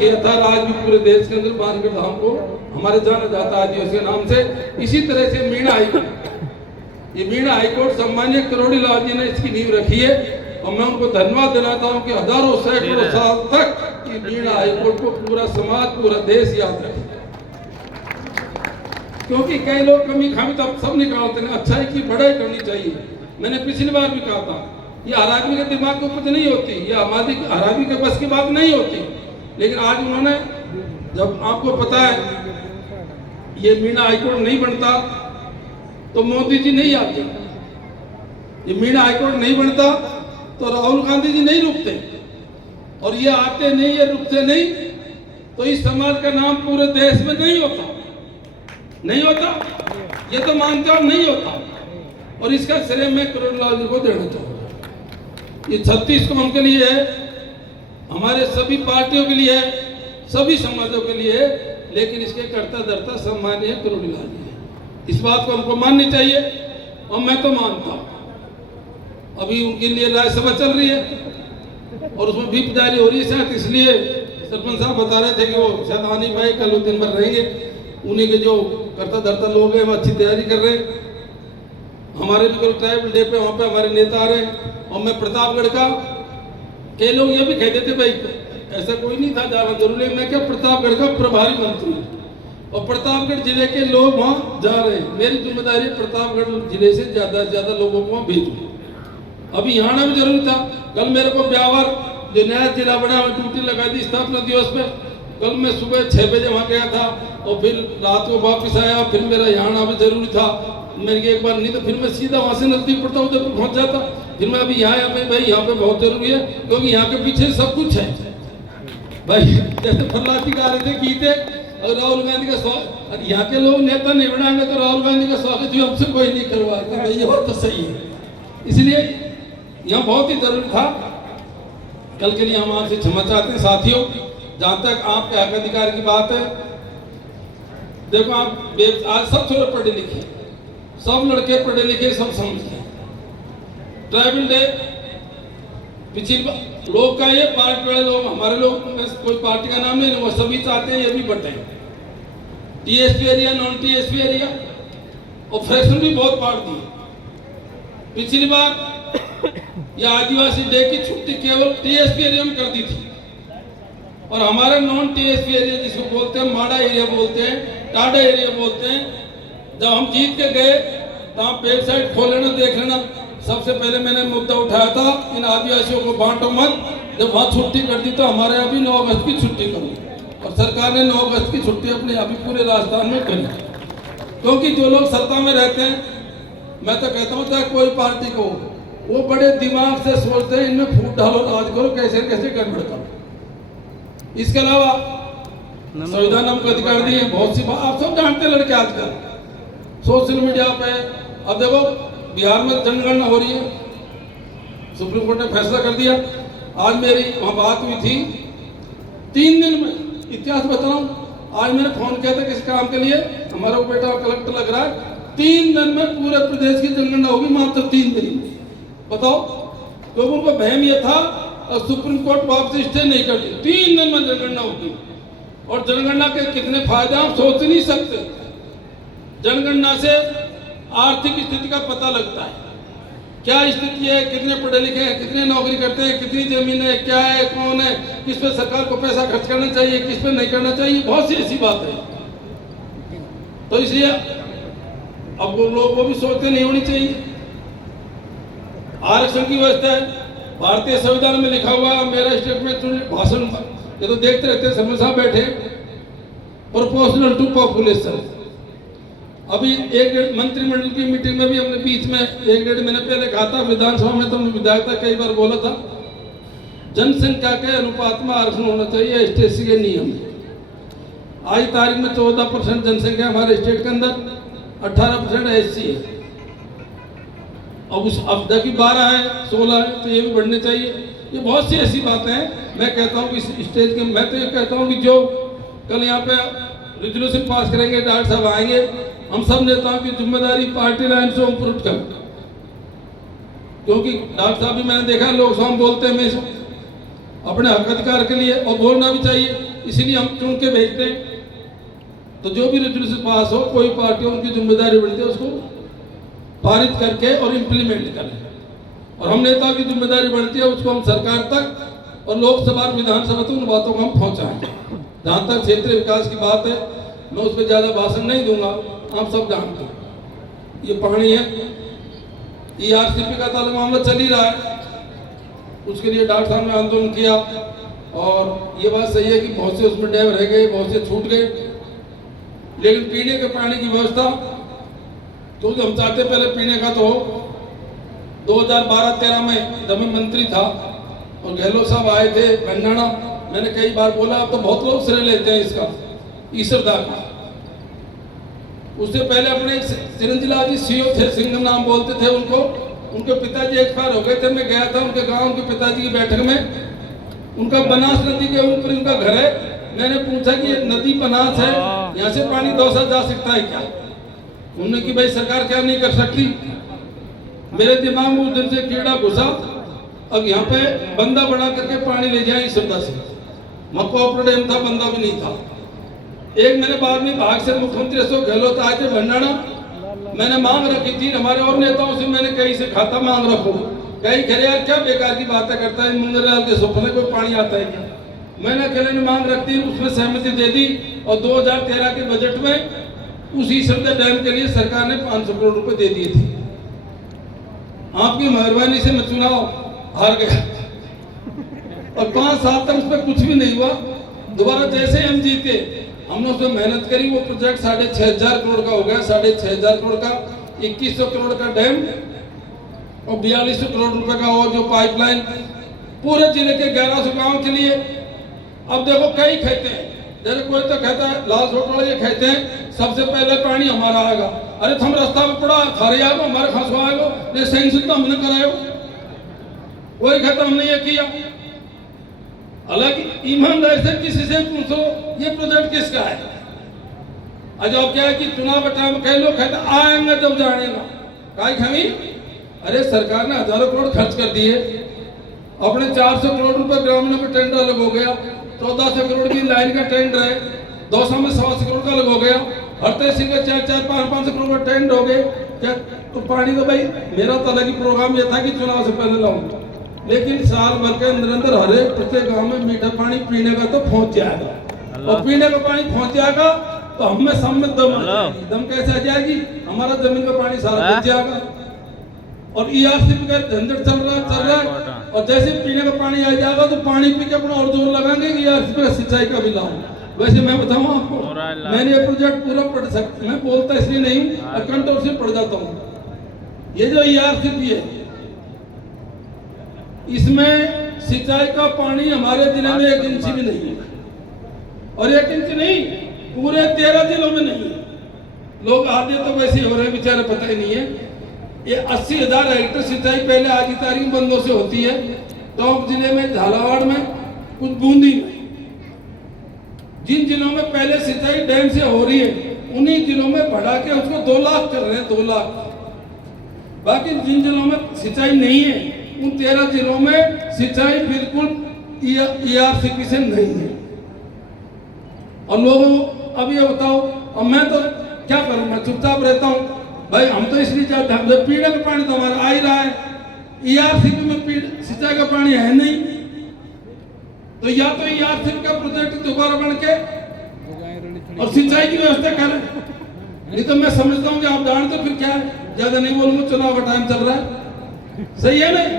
किया था, आज भी पूरे देश के अंदर बानगढ़ धाम को हमारे जाना जाता है आदिवासी के नाम से। इसी तरह से मीणा हाईकोर्ट, ये मीणा हाईकोर्ट सम्मान्य करोड़ी लाल जी ने इसकी नींव रखी है और मैं उनको धन्यवाद दिलाता हूँ कि हजारों सैकड़ों साल तक ये मीणा हाईकोर्ट को पूरा समाज, पूरा देश याद रखे। क्योंकि कई लोग कमी खामी तो सब निकालते हैं, अच्छाई की बड़ाई करनी चाहिए। मैंने पिछली बार भी कहा था, ये हर आदमी के दिमाग को कुछ नहीं होती, ये हमारी हर आदमी के बस की बात नहीं होती। लेकिन आज उन्होंने, जब आपको पता है ये मीणा हाईकोर्ट नहीं बनता तो मोदी जी नहीं आते, ये मीणा हाईकोर्ट नहीं बनता तो राहुल गांधी जी नहीं रुकते, और ये आते नहीं, ये रुकते नहीं तो इस समाज का नाम पूरे देश में नहीं होता, नहीं होता, ये तो मानता हूं नहीं होता। और इसका श्रेय मैं करोड़ी लाल जी को देना चाहूंगा। ये 36 कौम के लिए है, हमारे सभी पार्टियों के लिए है, सभी समाजों के लिए है, लेकिन इसके कर्ता धर्ता सम्मानीय करोड़ी लाल जी है। इस बात को हमको माननी चाहिए और मैं तो मानता हूं। अभी उनके लिए राज्यसभा चल रही है और उसमें व्हिप जारी हो रही है शायद, इसलिए सरपंच साहब बता रहे थे कि वो शायद आ नहीं पाए, कल दिन भर रहेंगे। उन्हीं के जो कर्ता धर्ता लोग हैं वो अच्छी तैयारी कर रहे हैं। हमारे भी कल ट्राइबल डे पे वहाँ पे हमारे नेता आ रहे हैं। और मैं प्रतापगढ़ का, कई लोग ये भी कहते थे भाई ऐसा कोई नहीं था जाना जरूरी, मैं क्या प्रतापगढ़ का प्रभारी मंत्री और प्रतापगढ़ जिले के लोग वहाँ जा रहे हैं। मेरी जिम्मेदारी प्रतापगढ़ जिले से ज्यादा लोगों को वहाँ भेजूँ। अभी यहाँ आना भी जरूरी था। कल मेरे को ब्यावर जो नया जिला बना ड्यूटी लगा दी स्थापना दिवस पे। कल मैं सुबह 6 बजे वहाँ गया था और फिर रात को वापस आया। फिर मेरा यहाँ आना भी जरूरी था। मेरे एक बार नहीं तो फिर मैं सीधा वहाँ से नजदीक पड़ता उधर पहुँच जाता। फिर मैं अभी यहाँ आया, मैं भाई यहाँ पे बहुत जरूरी है क्योंकि यहाँ के पीछे सब कुछ है भाई। जैसे प्रहलाद जी गा रहे थे गीते और राहुल गांधी का स्वागत, यहाँ के लोग नेता नहीं बनाएंगे तो राहुल गांधी का स्वागत भी हमसे कोई नहीं करवाएगा भाई, ये बात तो सही है। इसलिए यहाँ बहुत ही जरूरी था। कल के लिए हम आपसे क्षमा चाहते हैं साथियों। जहां तक आपके हक अधिकार की बात है, देखो आप आज सब छोरे पढ़े लिखे, सब लड़के पढ़े लिखे, सब समझते हैं। ट्राइबल डे पिछली लोग का ये पार्टी वाले लोग, हमारे लोग कोई पार्टी का नाम नहीं, वो सभी चाहते हैं ये भी बटे TSP area, non TSP area और फ्रैक्शन भी बहुत पार दिए। पिछली बार ये आदिवासी डे की छुट्टी केवल टीएसपी एरिया में कर दी थी और हमारे नॉन टीएसपी एरिया जिसको बोलते हैं माड़ा एरिया बोलते हैं, टाडा एरिया बोलते हैं, जब हम जीत के गए तो आप वेबसाइट खोल लेना, देख लेना। सबसे पहले मैंने मुद्दा उठाया था इन आदिवासियों को बांटो मत। जब वहाँ छुट्टी कर दी तो हमारे यहाँ भी 9 अगस्त की छुट्टी करो और सरकार ने 9 अगस्त की छुट्टी अपने यहाँ भी पूरे राजस्थान में करी। क्योंकि जो लोग सत्ता में रहते हैं, मैं तो कहता हूँ चाहे कोई पार्टी को, वो बड़े दिमाग से सोचते हैं इनमें फूट डालो, राज करो, कैसे कैसे गड़बड़ करो। इसके अलावा संविधान हमको अधिकार दिए बहुत सी बात आप सब जानते हैं। लड़के आजकल सोशल मीडिया पे, अब देखो बिहार में जनगणना हो रही है, सुप्रीम कोर्ट ने फैसला कर दिया। आज मेरी वहां बात हुई थी, 3 दिन में इतिहास बता रहा हूँ। आज मैंने फोन किया था किस काम के लिए, हमारा वो बेटा कलेक्टर लग रहा है, 3 दिन में पूरे प्रदेश की जनगणना होगी, मात्र 3 दिन में। बताओ, लोगों को बहम यह था और सुप्रीम कोर्ट वापस स्टे नहीं कर दी, 3 दिन में जनगणना होगी। और जनगणना के कितने फायदे आप सोच नहीं सकते। जनगणना से आर्थिक स्थिति का पता लगता है, क्या स्थिति है, कितने पढ़े लिखे हैं, कितने नौकरी करते हैं, कितनी जमीन है, क्या है, कौन है, किस पे सरकार को पैसा खर्च करना चाहिए, किस पे नहीं करना चाहिए, बहुत सी ऐसी बात है। तो इसलिए अब वो लोग वो भी सोचते नहीं होनी चाहिए। आरक्षण की व्यवस्था है, भारतीय संविधान में लिखा हुआ, मेरा स्टेटमेंट भाषण ये तो देखते रहते समय साहब बैठे, प्रोपोर्शनल टू पॉपुलेशन। अभी एक मंत्रिमंडल की मीटिंग में भी हमने बीच में 1-1.5 महीने पहले कहा था, विधानसभा में तो विधायक था, कई बार बोला था, जनसंख्या के अनुपात में आरक्षण होना चाहिए, एसटीएससी के नियम। आज तारीख में 14% जनसंख्या हमारे स्टेट के अंदर, 18% एससी है। अब उस अब की 12 है, 16 है, तो ये भी बढ़ने चाहिए। ये बहुत सी ऐसी बातें हैं। मैं कहता हूँ इस स्टेज के, मैं तो ये कहता हूँ कि जो कल यहाँ पे रेजोल्यूशन पास करेंगे, डॉक्टर साहब आएंगे, हम सब नेताओं की जिम्मेदारी पार्टी लाइन से ऊपर उठकर, क्योंकि डॉक्टर साहब भी मैंने देखा लोकसभा में बोलते हैं हमेशा अपने हक अधिकार के लिए, और बोलना भी चाहिए। इसीलिए हम चुन के भेजते हैं। तो जो भी रेजोल्यूशन पास हो, कोई पार्टी उनकी जिम्मेदारी बढ़ती है उसको पारित करके और इम्प्लीमेंट करें, और हम नेताओं की जिम्मेदारी बढ़ती है उसको हम सरकार तक और लोकसभा और विधानसभा तक उन बातों को हम पहुंचाएं। जहाँ तक क्षेत्रीय विकास की बात है, मैं उस पर ज़्यादा भाषण नहीं दूंगा, आप सब जानते हैं। ये पानी है, ERCP का तो मामला चल ही रहा है, उसके लिए डॉक्टर साहब ने आंदोलन किया, और ये बात सही है कि बहुत से उसमें डैम रह गए, बहुत से छूट गए, लेकिन पीने के पानी की व्यवस्था तो हम चाहते पहले पीने का तो 2012-13 में जब मैं मंत्री था और गहलोत साहब आए थे भंडारा, मैंने कई बार बोला, अब तो बहुत लोग श्रेय लेते हैं इसका, ईश्वरदा का। उससे पहले अपने चिरंजीलाल जी CEO थे, सिंघम नाम बोलते थे उनको, उनके पिताजी एक्सपायर हो गए थे। मैं गया था उनके गांव, उनके पिताजी की बैठक में, उनका बनास नदी के ऊपर उनका घर है। मैंने पूछा कि ये नदी बनास है, यहाँ से पानी दौसा जा सकता है क्या? उन्होंने कि भाई सरकार क्या नहीं कर सकती। मेरे दिमाग में उस दिन से कीड़ा घुसा, अब यहाँ पे बंदा बना करके पानी ले जाए ईश्वरदा से। मक्का डैम था, बंदा भी नहीं था। एक मैंने बाद में भाग से मुख्यमंत्री अशोक गहलोत आए थे भंडारा, मैंने मांग रखी थी, हमारे और नेताओं से मैंने कहीं से खाता मांग रखो, कहीं कह यार क्या बेकार की बातें करता है, मंगललाल के सपने कोई पानी आता है क्या? मैंने अकेले ने मांग रखी, उसमें सहमति दे दी, और 2013 के बजट में उस ईश्वरदा डैम के लिए सरकार ने 500 करोड़ रुपए दे दिए थे। आपकी मेहरबानी से मैं चुनाव हार गया, और 5 साल तक उस पर कुछ भी नहीं हुआ। दोबारा जैसे हम जीते, हमने उसमें मेहनत करी, वो प्रोजेक्ट 6,500 करोड़ का हो गया, 6,500 करोड़ का, 2100 करोड़ का डैम और 4200 करोड़ रुपए का और जो पाइपलाइन पूरे जिले के 1100 गांव के लिए। अब देखो कई कहते हैं, जैसे कोई तो कहता है, लाल सोट वाले ये कहते हैं सबसे पहले पानी हमारा आएगा। अरे तुम रास्ता में पड़ा थारे आएगा, हमारे खासवा आएगा, ये सैंक्शन तो हमने करायो। कोई कहता हमने ये किया। हालांकि ईमानदारी से किसी से पूछो ये प्रोजेक्ट किसका है। अजब क्या है कि चुनाव टाइम कई लोग कहते आएंगे जब जानेगा काई खमी। अरे सरकार ने हजारों करोड़ खर्च कर दिए, अपने 400 करोड़ रुपए ग्रामीणों का टेंडर अलग हो गया, 1400 करोड़ की लाइन का टेंडर है, दौसा में 100 करोड़ का अलग हो गया, हर तहसील का 400-500 करोड़ का टेंडर हो गए। क्या तो पानी तो भाई मेरा तो अलग ही प्रोग्राम ये था कि चुनाव से पहले लाऊं, लेकिन साल भर के अंदर अंदर हर एक प्रत्येक गांव में मीठा पानी पीने का तो पहुंच जाएगा, और पीने का पानी पहुंच जाएगा तो हमें सब में दम कैसे आ जाएगी, हमारा जमीन का पानी सारा बच जाएगा। और ERCP का झंझट चल रहा है, और जैसे पीने का पानी आ जाएगा तो पानी पी के अपना और जोर लगाएंगे कि ERCP का सिंचाई का भी लाऊं। वैसे मैं बताऊं आपको, मैंने ये प्रोजेक्ट पूरा पढ़ सकता, मैं बोलता इसलिए नहीं, कंट्रोल से पढ़ जाता हूँ। ये जो ERCP है, इसमें सिंचाई का पानी हमारे जिले में 1 इंच भी नहीं है, और 1 इंच नहीं पूरे 13 जिलों में नहीं है। लोग आधे तो वैसे हो रहे बेचारे, पता ही नहीं है। ये 80,000 हेक्टेयर सिंचाई पहले आज की तारीख में बंदों से होती है, टॉप जिले में झालावाड़ में कुछ बूंदी में। जिन जिलों में पहले सिंचाई डैम से हो रही है उन्हीं जिलों में बढ़ा के उसको 2 लाख कर रहे हैं, 2 लाख। बाकी जिन जिलों में सिंचाई नहीं है उन 13 जिलों में सिंचाई बिल्कुल ERCP से नहीं है। और लोगों अब ये बताओ, अब मैं तो क्या करूं, मैं चुपचाप रहता हूं भाई। हम तो इसलिए चाहते हैं, पीने का पानी तो हमारा आ ही रहा है, ERCP में सिंचाई का पानी है नहीं, तो या तो ERCP का प्रोजेक्ट दोबारा बन के और सिंचाई की व्यवस्था करें, नहीं तो मैं समझता हूँ कि आप जानते फिर क्या है, ज्यादा नहीं बोलूंगा, चुनाव का टाइम चल रहा है, सही है नहीं।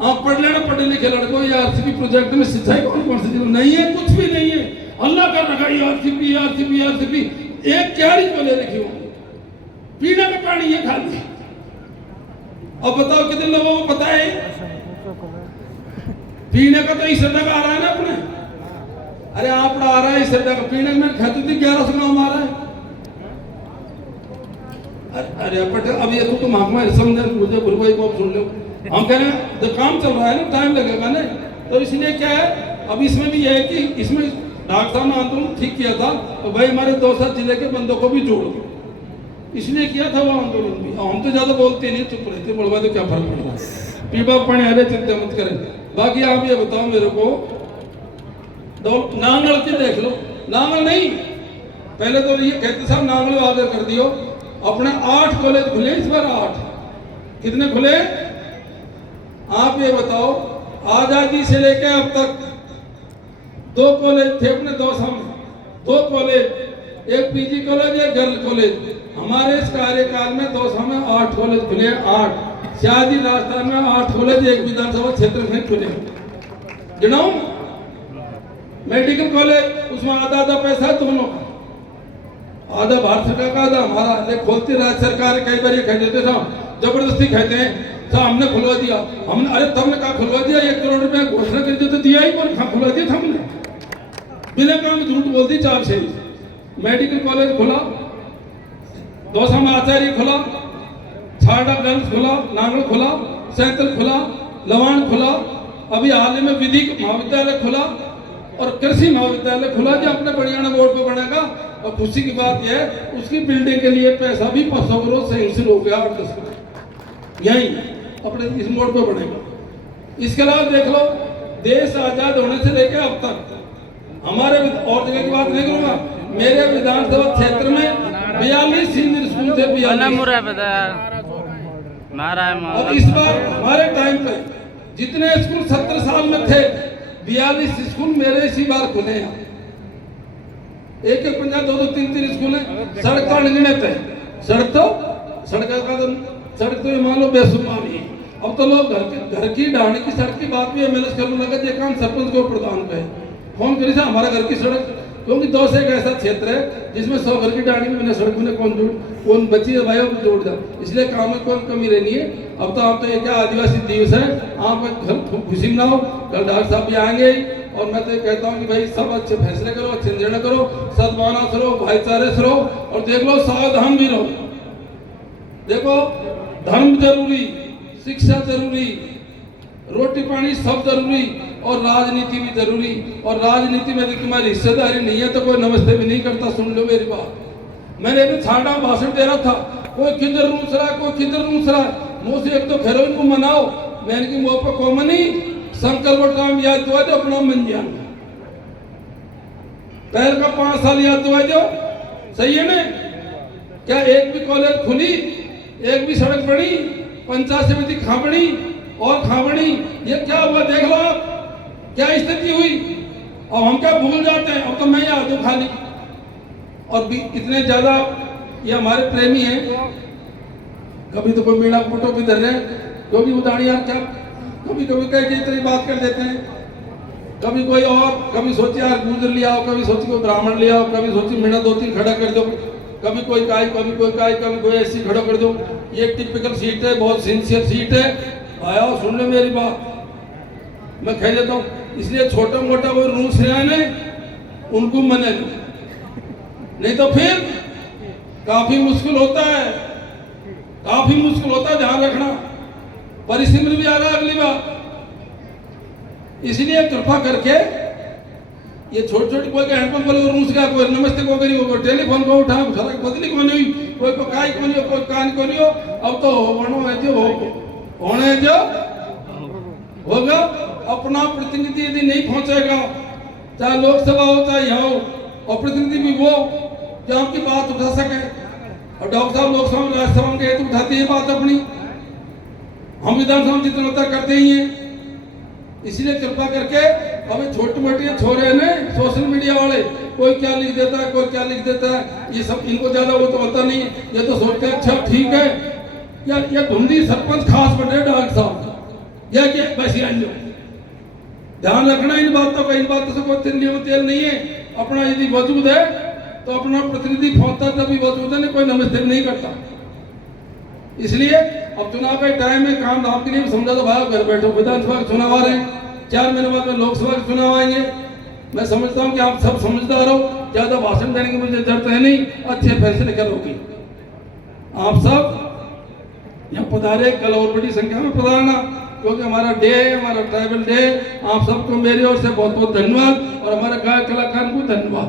आप पढ़ लेना, पढ़े लिखे लड़कों, ERCP प्रोजेक्ट में सिंचाई कौन सी नहीं है, कुछ भी नहीं है। अल्लाह कर रखा ERCP एक क्यारी को ले रखी हो, पीने का पानी ये खाली। अब बताओ कितने लोगों को पता है पीने का तो ईश्वरदा का आ रहा है ना अपने। अरे आप आ रहा है ईश्वरदा का, पीने में खाती थी 1100 गाँव आ रहा है। अरे पटेल अब ये तो महात्मा समझ मुझे गुरुभाई को सुन लो, हम कह रहे हैं जब काम चल रहा है ना, टाइम लगेगा ना, तो इसलिए क्या है, अब इसमें भी यह है कि इसमें डॉक्टर साहब ने आंदोलन ठीक किया था, तो भाई हमारे 2-7 जिले के बंदों को भी जोड़ दो, इसलिए किया था वो आंदोलन भी। हम तो ज्यादा बोलते नहीं, चुप रहते, बोलवा तो क्या फर्क पड़ रहा है, पीपा पानी आ रहे, चिंता मत करें। बाकी आप ये बताओ मेरे को नांगल की देख लो, नांगल नहीं, पहले तो ये कहते साहब नांगल वादे कर दियो, अपने 8 कॉलेज खुले इस बार। 8 कितने खुले? आप ये बताओ, आजादी से लेकर अब तक 2 कॉलेज थे अपने दौसा में, 2 कॉलेज, एक पीजी कॉलेज, एक गर्ल कॉलेज। हमारे इस कार्यकाल में दौसा में 8 कॉलेज खुले, 8। शादी राजस्थान में 8 कॉलेज एक विधानसभा क्षेत्र में खुले। गिनाऊं? मेडिकल कॉलेज, उसमें आधा पैसा दोनों का, आधा भारत सरकार का, आधा हमारा। लेकिन खोलती राज्य सरकार कई बार ये कह देते साहब, जबरदस्ती कहते हैं साहब हमने खुलवा दिया, हमने। अरे तुमने कहा खुलवा दिया? 1 करोड़ रुपए घोषणा कर दी तो दिया ही कौन? कहाँ खुलवा दिया था हमने? बिना काम झूठ बोल दी 4 से। मेडिकल कॉलेज खुला, दौसा में आचार्य खुला, छाड़ा गर्ल्स खुला, नांगल खुला, सैंतल खुला, लवाण खुला, अभी हाल ही में विधिक महाविद्यालय खुला और कृषि महाविद्यालय खुला जो अपने बड़ियाना बोर्ड पे बनेगा। और खुशी की बात यह है उसकी बिल्डिंग के लिए पैसा भी 500 करोड़ सैंक्शन हो गया, 8-10 करोड़ यही अपने इस मोड़ पे बनेगा। इसके अलावा देख लो, देश आजाद होने से लेकर अब तक हमारे, और जगह की बात नहीं करूंगा, मेरे विधानसभा क्षेत्र में 42 सीनियर स्कूल थे, 42। और इस बार हमारे टाइम पे जितने स्कूल 70 साल में थे, 42 स्कूल मेरे इसी बार खुले हैं। एक 50, 2-2, 3-3 स्कूल है। सड़क तो अनगिनत है, सड़क तो ये मान लो बेसुमार ही। अब तो लोग घर की ढाणी की सड़क की बात भी एमएलए करने लगा, ये काम सरपंच को प्रदान करे, फोन करी से हमारा घर की सड़क, क्योंकि दौसा एक ऐसा क्षेत्र है जिसमें 100 घर की डाणी में सड़क में कौन बच्ची भाइयों को जोड़ दो, इसलिए काम में कोई कमी रहनी है। अब तो आप तो ये क्या आदिवासी दिवस है, आप घर खुशी मनाओ, कल डॉक्टर साहब भी आएंगे। और मैं तो ये कहता हूँ कि भाई सब अच्छे फैसले करो, अच्छे निर्णय करो, सद्भावना से रहो, भाईचारे से रहो, और देख लो सावधान भी रहो। देखो धर्म जरूरी, शिक्षा जरूरी, रोटी पानी सब जरूरी, और राजनीति भी जरूरी। और राजनीति में यदि तुम्हारी हिस्सेदारी नहीं है तो कोई नमस्ते भी नहीं करता। सुन लो मेरी बात। मैंने अभी छाड़ा भाषण दे रहा था, कोई किधर रूस रहा, कोई किधर रूस रहा, मुंह से एक तो हेरोइन को मनाओ, मैंने की मुंह पर कॉमनी संकल्प काम याद दुआ दो, अपना मन जान पहल का 5 साल याद दुआ दो, सही है ना? क्या एक भी कॉलेज खुली, एक भी सड़क बनी, पंचायत समिति खाबड़ी और खाबड़ी, ये क्या हुआ? देख लो आप क्या स्थिति हुई। अब हम क्या भूल जाते हैं, अब तो मैं याद हूँ खाली। और भी इतने ज्यादा ये हमारे प्रेमी हैं, कभी तो कोई मीणा फोटो भी धर रहे हैं, क्योंकि उदाहरण यार क्या कभी कह के इतनी बात कर देते हैं, कभी कोई और, कभी सोचिए यार गुजर लिया हो, कभी सोचिए कोई ब्राह्मण लिया हो, कभी सोचिए मीणा 2-3 खड़ा कर दो, कभी कोई काय, कभी कोई काय, कभी कोई ऐसी खड़ा कर दो। ये एक टिपिकल सीट है, बहुत सिंसियर सीट है। आया सुन लो मेरी बात, मैं कह देता हूँ, इसलिए छोटा मोटा कोई रूल्स है ना, उनको मने लो, नहीं तो फिर काफी मुश्किल होता है, काफी मुश्किल होता है, ध्यान रखना। परिस्थिति भी आ रहा है अगली बार, इसलिए कृपा करके ये छोटी छोटी कोई हैंडपंप वाले रूस का, कोई नमस्ते को करी, कोई टेलीफोन को उठा, सड़क बदली को नहीं हुई, कोई को काय को नहीं हो, कोई कान को नहीं हो। अब तो होना है जो होने जो होगा। अपना प्रतिनिधि यदि नहीं पहुंचेगा, चाहे लोकसभा हो चाहे यहाँ हो, और प्रतिनिधि भी वो जो आपकी बात उठा सके। और डॉक्टर साहब लोकसभा में राज्यसभा में तो उठाती है बात अपनी, हम विधानसभा में जितना होता करते ही हैं। इसलिए कृपा करके हमें छोटी मोटी छोरे ने सोशल मीडिया वाले, कोई क्या लिख देता है, कोई क्या लिख देता है, ये सब इनको ज्यादा वो तो होता नहीं। ये तो सोचते हैं अच्छा ठीक है यार, ये धुंधी सरपंच खास बने डॉक्टर साहब, या कि वैसे ध्यान रखना इन बातों का। इन बातों से कोई तेल नहीं है। अपना यदि वजूद है तो अपना प्रतिनिधि पहुंचता तभी वजूद है, नहीं कोई नमस्ते नहीं करता। इसलिए अब चुनाव के टाइम में काम धाम के लिए समझा तो भाई घर बैठो, विधानसभा के चुनाव आ रहे हैं, 4 महीने बाद में लोकसभा के चुनाव आएंगे। मैं समझता हूं कि आप सब समझदार हो, ज्यादा भाषण देने की मुझे जरूरत है नहीं, अच्छे फैसले करोगे। आप सब यहाँ पधारे, कल और बड़ी संख्या में पधारना, क्योंकि हमारा डे है, हमारा ट्राइबल डे। आप सबको मेरी ओर से बहुत बहुत धन्यवाद, और हमारे गायक कलाकार को धन्यवाद।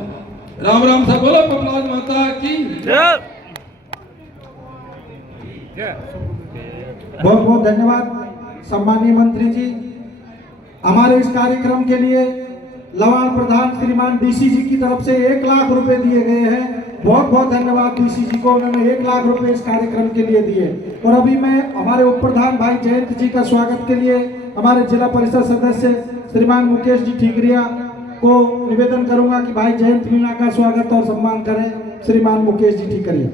राम राम सब बोलो, पपलाज माता की जय। बहुत बहुत धन्यवाद सम्मानीय मंत्री जी। हमारे इस कार्यक्रम के लिए लवान प्रधान श्रीमान डीसी जी की तरफ से 1 लाख रुपए दिए गए हैं। बहुत बहुत धन्यवाद डीसी जी को, उन्होंने 1 लाख रुपए इस कार्यक्रम के लिए दिए। और अभी मैं हमारे उप प्रधान भाई जयंत जी का स्वागत के लिए हमारे जिला परिषद सदस्य श्रीमान मुकेश जी ठीकरिया को निवेदन करूंगा कि भाई जयंत मीणा का स्वागत और सम्मान करें। श्रीमान मुकेश जी ठीकरिया।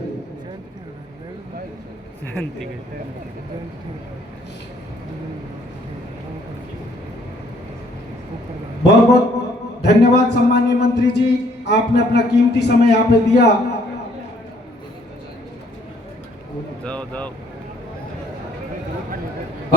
बहुत बहुत धन्यवाद सम्मानीय मंत्री जी, आपने अपना कीमती समय यहाँ पे दिया। जाओ जाओ।